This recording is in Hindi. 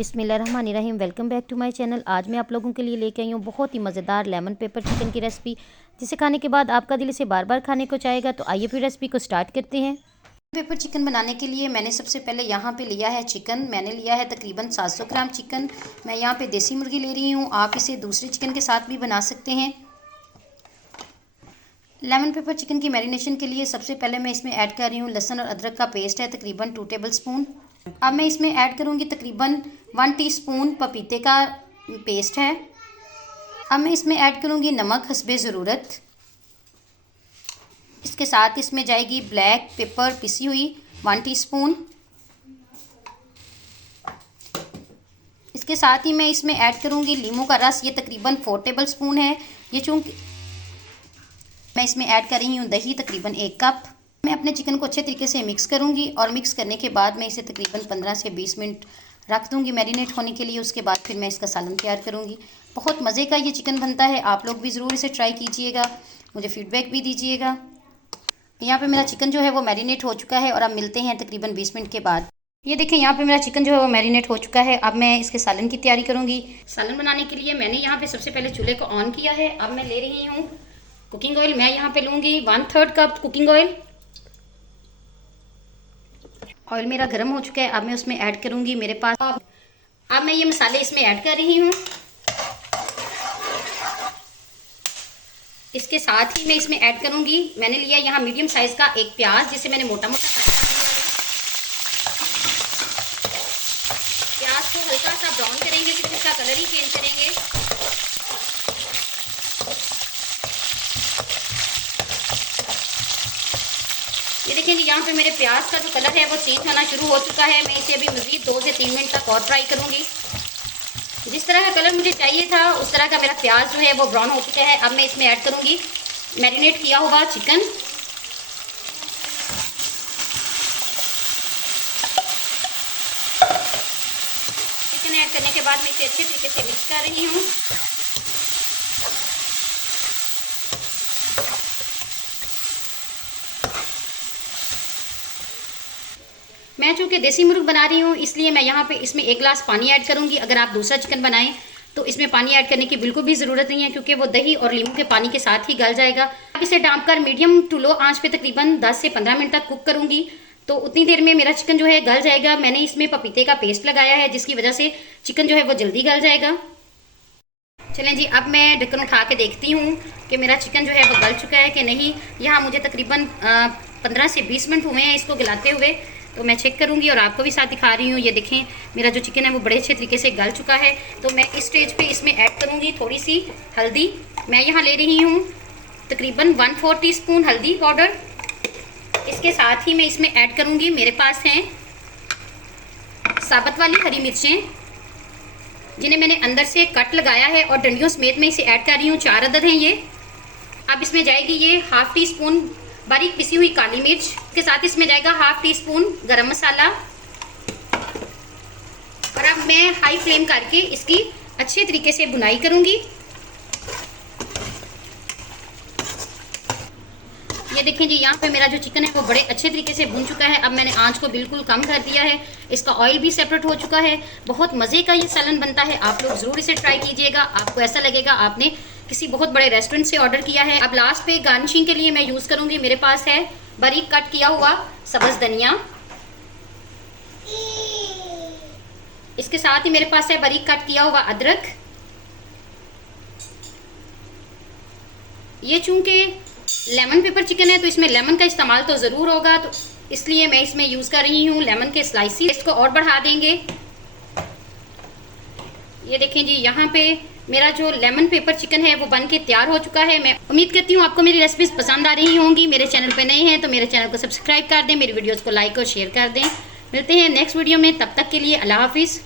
बिस्मिल्लाहिर्रहमानिर्रहीम। Welcome back to my channel. आज मैं आप लोगों के लिए लेके आई हूँ बहुत ही मज़ेदार लेमन पेपर चिकन की रेसिपी, जिसे खाने के बाद आपका दिल इसे बार बार खाने को चाहेगा। तो आइए फिर रेसिपी को स्टार्ट करते हैं। पेपर चिकन बनाने के लिए मैंने सबसे पहले यहाँ पे लिया है चिकन। मैंने लिया है तकरीबन 700 ग्राम चिकन। मैं यहाँ पे देसी मुर्गी ले रही हूँ, आप इसे दूसरे चिकन के साथ भी बना सकते हैं। लेमन पेपर चिकन की मैरिनेशन के लिए सबसे पहले मैं इसमें ऐड कर रही हूँ लहसुन और अदरक का पेस्ट है तकरीबन 2 टेबल स्पून। अब मैं इसमें ऐड करूँगी तकरीबन 1 टीस्पून पपीते का पेस्ट है। अब मैं इसमें ऐड करूँगी नमक हस्बे ज़रूरत। इसके साथ इसमें जाएगी ब्लैक पेपर पिसी हुई 1 टीस्पून। इसके साथ ही मैं इसमें ऐड करूँगी लीमू का रस, ये तकरीबन 4 टेबल स्पून है। ये चूँकि मैं इसमें ऐड कर रही हूँ दही तकरीबन 1 कप। मैं अपने चिकन को अच्छे तरीके से मिक्स करूँगी और मिक्स करने के बाद मैं इसे तकरीबन 15 से 20 मिनट रख दूँगी मैरिनेट होने के लिए। उसके बाद फिर मैं इसका सालन तैयार करूँगी। बहुत मज़े का ये चिकन बनता है, आप लोग भी ज़रूर इसे ट्राई कीजिएगा, मुझे फ़ीडबैक भी दीजिएगा। यहाँ पे मेरा चिकन जो है वो मैरिनेट हो चुका है और अब मिलते हैं तकरीबन 20 मिनट के बाद। ये देखें यहाँ पे मेरा चिकन जो है वो मैरिनेट हो चुका है। अब मैं इसके सालन की तैयारी करूँगी। सालन बनाने के लिए मैंने यहाँ पे सबसे पहले चूल्हे को ऑन किया है। अब मैं ले रही हूँ कुकिंग ऑयल। मैं यहाँ पे लूँगी 1/3 कप कुकिंग ऑयल। ऑयल मेरा गर्म हो चुका है। अब मैं उसमें ऐड करूँगी मेरे पास अब मैं ये मसाले इसमें ऐड कर रही हूँ। इसके साथ ही मैं इसमें ऐड करूँगी, मैंने लिया यहाँ मीडियम साइज़ का एक प्याज, जिसे मैंने मोटा मोटा काट कर दिया है। प्याज को हल्का सा ब्राउन करेंगे, सिर्फ इसका कलर ही चेंज करेंगे। ये देखिए जी, यहाँ पे मेरे प्याज का जो कलर है वो चेंज होना शुरू हो चुका है। मैं इसे अभी मज़ीद 2 से 3 मिनट तक और फ्राई करूँगी। जिस तरह का कलर मुझे चाहिए था उस तरह का मेरा प्याज जो है वो ब्राउन हो चुका है। अब मैं इसमें ऐड करूँगी मैरिनेट किया हुआ चिकन। चिकन ऐड करने के बाद मैं इसे अच्छे तरीके से मिक्स कर रही हूँ। मैं चूँकि देसी मुर्ग बना रही हूँ इसलिए मैं यहाँ पे इसमें 1 गिलास पानी ऐड करूँगी। अगर आप दूसरा चिकन बनाएं तो इसमें पानी ऐड करने की बिल्कुल भी ज़रूरत नहीं है, क्योंकि वो दही और लीमू के पानी के साथ ही गल जाएगा। अब इसे ढाँप कर मीडियम टू लो आंच पे तकरीबन 10 से 15 मिनट तक कुक करूँगी, तो उतनी देर में मेरा चिकन जो है गल जाएगा। मैंने इसमें पपीते का पेस्ट लगाया है, जिसकी वजह से चिकन जो है वो जल्दी गल जाएगा। चलें जी, अब मैं ढक्कन उठा के देखती हूँ कि मेरा चिकन जो है वो गल चुका है कि नहीं। यहाँ मुझे तकरीबन 15 से 20 मिनट हुए हैं इसको गलाते हुए, तो मैं चेक करूँगी और आपको भी साथ दिखा रही हूँ। ये देखें मेरा जो चिकन है वो बड़े अच्छे तरीके से गल चुका है। तो मैं इस स्टेज पे इसमें ऐड करूँगी थोड़ी सी हल्दी। मैं यहाँ ले रही हूँ तकरीबन 1/4 टीस्पून हल्दी पाउडर। इसके साथ ही मैं इसमें ऐड करूँगी, मेरे पास हैं साबुत वाली हरी मिर्चें, जिन्हें मैंने अंदर से कट लगाया है और डंडियों समेत मैं इसे ऐड कर रही हूँ। 4 अदद हैं ये। अब इसमें जाएगी ये 1/2 टीस्पून बारीक पिसी हुई काली मिर्च। के साथ इसमें जाएगा 1/2 टीस्पून गरम मसाला। और अब मैं हाई फ्लेम करके इसकी अच्छे तरीके से भुनाई करूँगी। ये देखें जी, यहाँ पे मेरा जो चिकन है वो बड़े अच्छे तरीके से भुन चुका है। अब मैंने आंच को बिल्कुल कम कर दिया है, इसका ऑयल भी सेपरेट हो चुका है। बहुत मज़े का ये सालन बनता है, आप लोग ज़रूर इसे ट्राई कीजिएगा। आपको ऐसा लगेगा आपने किसी बहुत बड़े रेस्टोरेंट से ऑर्डर किया है। अब लास्ट पे गार्निशिंग के लिए मैं यूज़ करूँगी, मेरे पास है बारीक कट किया हुआ सब्ज़ धनिया। इसके साथ ही मेरे पास है बारीक कट किया हुआ अदरक। ये चूँकि लेमन पेपर चिकन है तो इसमें लेमन का इस्तेमाल तो ज़रूर होगा, तो इसलिए मैं इसमें यूज़ कर रही हूँ लेमन के स्लाइसिस। इसको और बढ़ा देंगे। ये देखें जी, यहाँ पे मेरा जो लेमन पेपर चिकन है वो बन के तैयार हो चुका है। मैं उम्मीद करती हूँ आपको मेरी रेसिपीज़ पसंद आ रही होंगी। मेरे चैनल पे नए हैं तो मेरे चैनल को सब्सक्राइब कर दें, मेरी वीडियोज़ को लाइक और शेयर कर दें। मिलते हैं नेक्स्ट वीडियो में, तब तक के लिए अल्लाह हाफिज़।